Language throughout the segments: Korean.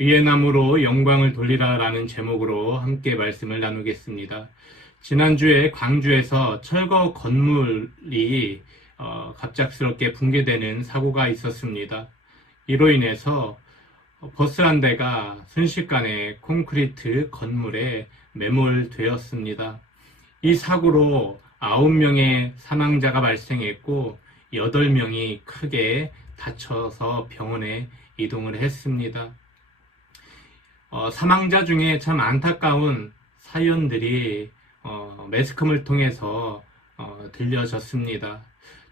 의의 나무로 영광을 돌리라 라는 제목으로 함께 말씀을 나누겠습니다. 지난주에 광주에서 철거 건물이 갑작스럽게 붕괴되는 사고가 있었습니다. 이로 인해서 버스 한 대가 순식간에 콘크리트 건물에 매몰되었습니다. 이 사고로 9명의 사망자가 발생했고 8명이 크게 다쳐서 병원에 이동을 했습니다. 사망자 중에 참 안타까운 사연들이 매스컴을 통해서 들려졌습니다.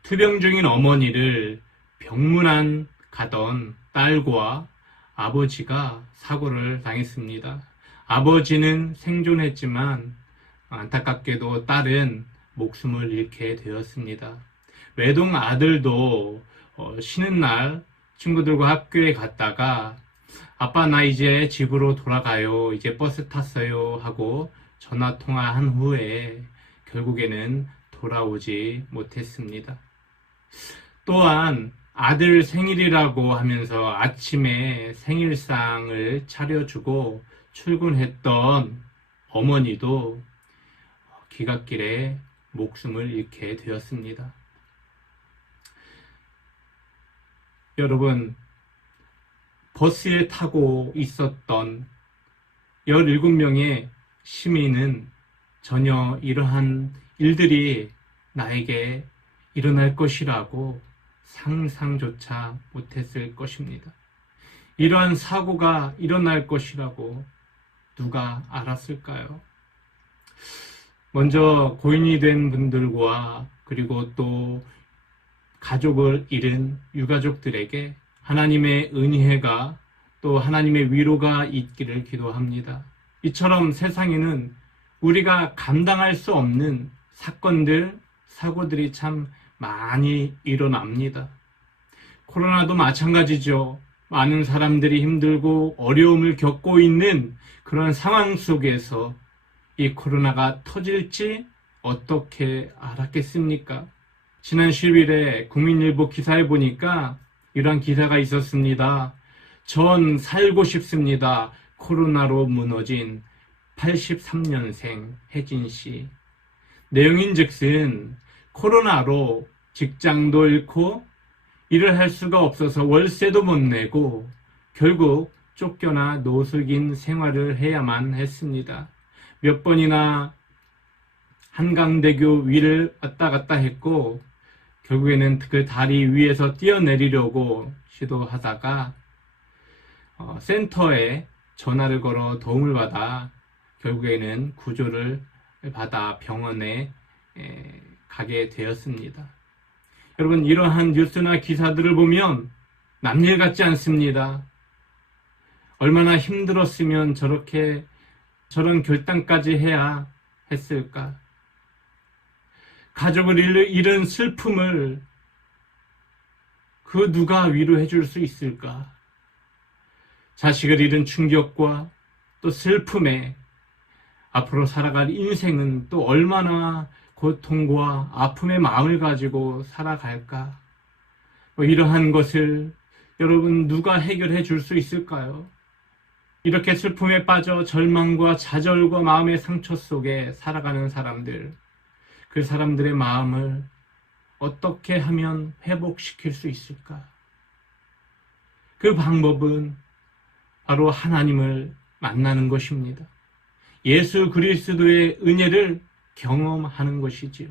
투병 중인 어머니를 병문안 가던 딸과 아버지가 사고를 당했습니다. 아버지는 생존했지만 안타깝게도 딸은 목숨을 잃게 되었습니다. 외동 아들도 쉬는 날 친구들과 학교에 갔다가 아빠 나 이제 집으로 돌아가요. 이제 버스 탔어요. 하고 전화 통화한 후에 결국에는 돌아오지 못했습니다. 또한 아들 생일이라고 하면서 아침에 생일상을 차려주고 출근했던 어머니도 기갓길에 목숨을 잃게 되었습니다. 여러분, 버스에 타고 있었던 17명의 시민은 전혀 이러한 일들이 나에게 일어날 것이라고 상상조차 못했을 것입니다. 이러한 사고가 일어날 것이라고 누가 알았을까요? 먼저 고인이 된 분들과 그리고 또 가족을 잃은 유가족들에게 하나님의 은혜가 또 하나님의 위로가 있기를 기도합니다. 이처럼 세상에는 우리가 감당할 수 없는 사건들, 사고들이 참 많이 일어납니다. 코로나도 마찬가지죠. 많은 사람들이 힘들고 어려움을 겪고 있는 그런 상황 속에서 이 코로나가 터질지 어떻게 알았겠습니까? 지난 10일에 국민일보 기사에 보니까 이런 기사가 있었습니다. 전 살고 싶습니다. 코로나로 무너진 83년생 혜진 씨. 내용인즉슨 코로나로 직장도 잃고 일을 할 수가 없어서 월세도 못 내고 결국 쫓겨나 노숙인 생활을 해야만 했습니다. 몇 번이나 한강대교 위를 왔다 갔다 했고 결국에는 그 다리 위에서 뛰어내리려고 시도하다가 센터에 전화를 걸어 도움을 받아 결국에는 구조를 받아 병원에 가게 되었습니다. 여러분, 이러한 뉴스나 기사들을 보면 남일 같지 않습니다. 얼마나 힘들었으면 저런 결단까지 해야 했을까? 가족을 잃은 슬픔을 그 누가 위로해 줄 수 있을까? 자식을 잃은 충격과 또 슬픔에 앞으로 살아갈 인생은 또 얼마나 고통과 아픔의 마음을 가지고 살아갈까? 이러한 것을 여러분 누가 해결해 줄 수 있을까요? 이렇게 슬픔에 빠져 절망과 좌절과 마음의 상처 속에 살아가는 사람들, 그 사람들의 마음을 어떻게 하면 회복시킬 수 있을까? 그 방법은 바로 하나님을 만나는 것입니다. 예수 그리스도의 은혜를 경험하는 것이지요.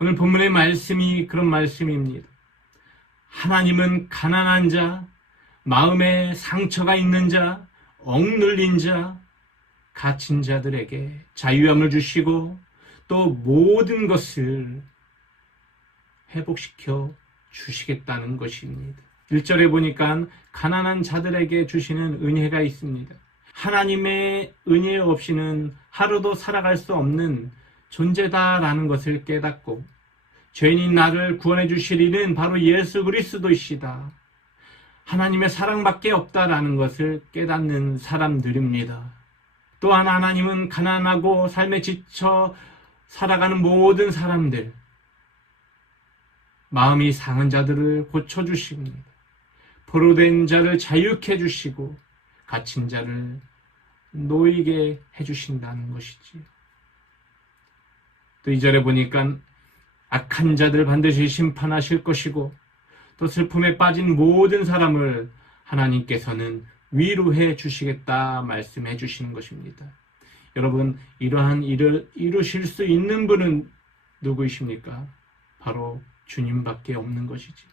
오늘 본문의 말씀이 그런 말씀입니다. 하나님은 가난한 자, 마음에 상처가 있는 자, 억눌린 자, 갇힌 자들에게 자유함을 주시고 또 모든 것을 회복시켜 주시겠다는 것입니다. 1절에 보니까 가난한 자들에게 주시는 은혜가 있습니다. 하나님의 은혜 없이는 하루도 살아갈 수 없는 존재다라는 것을 깨닫고 죄인인 나를 구원해 주실 이는 바로 예수 그리스도이시다. 하나님의 사랑밖에 없다라는 것을 깨닫는 사람들입니다. 또한 하나님은 가난하고 삶에 지쳐 살아가는 모든 사람들, 마음이 상한 자들을 고쳐주십니다. 포로된 자를 자유케 해주시고 갇힌 자를 놓이게 해주신다는 것이지요. 또 2절에 보니까 악한 자들 반드시 심판하실 것이고 또 슬픔에 빠진 모든 사람을 하나님께서는 위로해 주시겠다 말씀해 주시는 것입니다. 여러분, 이러한 일을 이루실 수 있는 분은 누구이십니까? 바로 주님밖에 없는 것이지.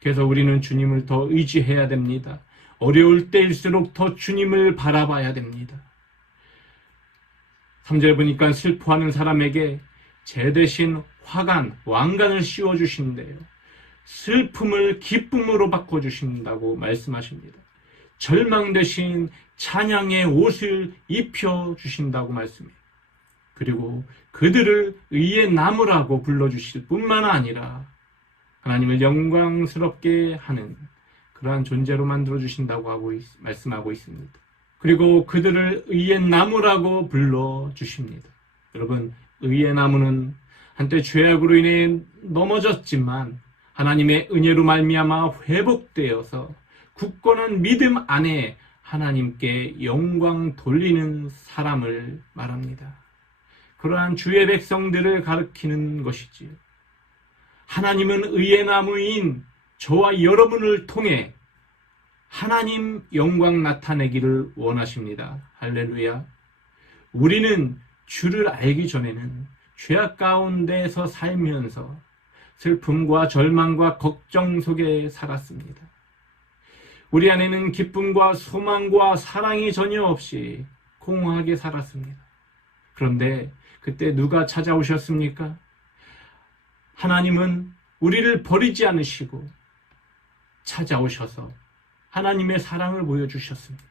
그래서 우리는 주님을 더 의지해야 됩니다. 어려울 때일수록 더 주님을 바라봐야 됩니다. 3절에 보니까 슬퍼하는 사람에게 제 대신 화관, 왕관을 씌워주신대요. 슬픔을 기쁨으로 바꿔주신다고 말씀하십니다. 절망 대신 찬양의 옷을 입혀주신다고 말씀해요. 그리고 그들을 의의 나무라고 불러주실 뿐만 아니라 하나님을 영광스럽게 하는 그러한 존재로 만들어주신다고 말씀하고 있습니다. 그리고 그들을 의의 나무라고 불러주십니다. 여러분, 의의 나무는 한때 죄악으로 인해 넘어졌지만 하나님의 은혜로 말미암아 회복되어서 굳건한 믿음 안에 하나님께 영광 돌리는 사람을 말합니다. 그러한 주의 백성들을 가리키는 것이지요. 하나님은 의의 나무인 저와 여러분을 통해 하나님 영광 나타내기를 원하십니다. 할렐루야. 우리는 주를 알기 전에는 죄악 가운데서 살면서 슬픔과 절망과 걱정 속에 살았습니다. 우리 안에는 기쁨과 소망과 사랑이 전혀 없이 공허하게 살았습니다. 그런데 그때 누가 찾아오셨습니까? 하나님은 우리를 버리지 않으시고 찾아오셔서 하나님의 사랑을 보여주셨습니다.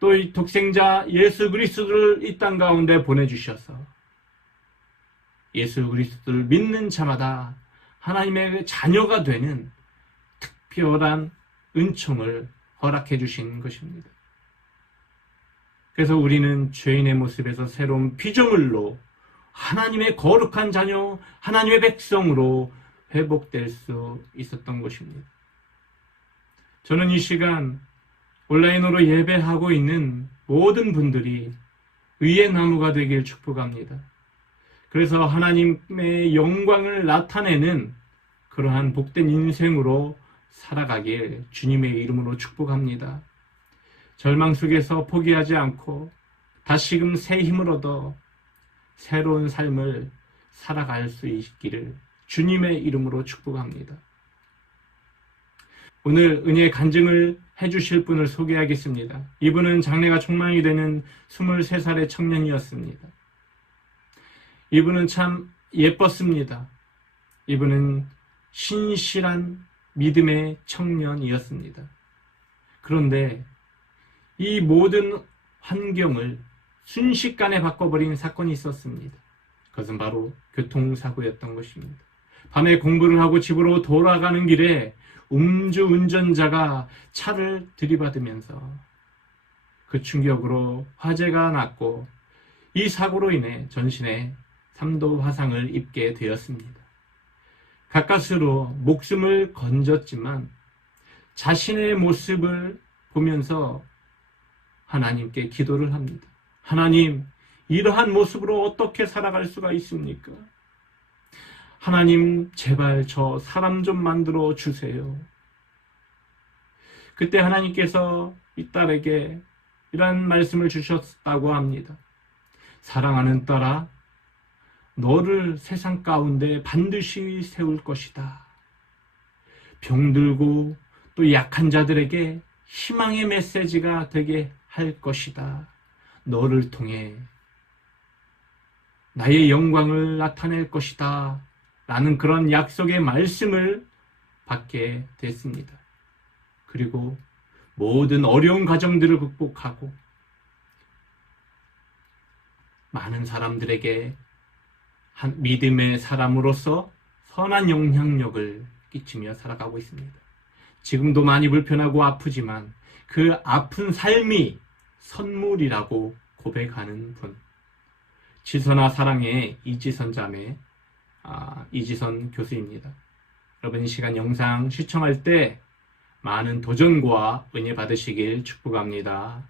또 이 독생자 예수 그리스도를 이 땅 가운데 보내주셔서 예수 그리스도를 믿는 자마다 하나님의 자녀가 되는 특별한 은총을 허락해 주신 것입니다. 그래서 우리는 죄인의 모습에서 새로운 피조물로 하나님의 거룩한 자녀, 하나님의 백성으로 회복될 수 있었던 것입니다. 저는 이 시간 온라인으로 예배하고 있는 모든 분들이 의의 나무가 되길 축복합니다. 그래서 하나님의 영광을 나타내는 그러한 복된 인생으로 살아가길 주님의 이름으로 축복합니다. 절망 속에서 포기하지 않고 다시금 새 힘을 얻어 새로운 삶을 살아갈 수 있기를 주님의 이름으로 축복합니다. 오늘 은혜의 간증을 해주실 분을 소개하겠습니다. 이분은 장래가 촉망이 되는 23살의 청년이었습니다. 이분은 참 예뻤습니다. 이분은 신실한 믿음의 청년이었습니다. 그런데 이 모든 환경을 순식간에 바꿔버린 사건이 있었습니다. 그것은 바로 교통사고였던 것입니다. 밤에 공부를 하고 집으로 돌아가는 길에 음주운전자가 차를 들이받으면서 그 충격으로 화재가 났고 이 사고로 인해 전신에 3도 화상을 입게 되었습니다. 가까스로 목숨을 건졌지만 자신의 모습을 보면서 하나님께 기도를 합니다. 하나님, 이러한 모습으로 어떻게 살아갈 수가 있습니까? 하나님, 제발 저 사람 좀 만들어 주세요. 그때 하나님께서 이 딸에게 이런 말씀을 주셨다고 합니다. 사랑하는 딸아, 너를 세상 가운데 반드시 세울 것이다. 병들고 또 약한 자들에게 희망의 메시지가 되게 할 것이다. 너를 통해 나의 영광을 나타낼 것이다. 라는 그런 약속의 말씀을 받게 됐습니다. 그리고 모든 어려운 과정들을 극복하고 많은 사람들에게 한 믿음의 사람으로서 선한 영향력을 끼치며 살아가고 있습니다. 지금도 많이 불편하고 아프지만 그 아픈 삶이 선물이라고 고백하는 분. 지선아 사랑의 이지선 자매, 이지선 교수입니다. 여러분 이 시간 영상 시청할 때 많은 도전과 은혜 받으시길 축복합니다.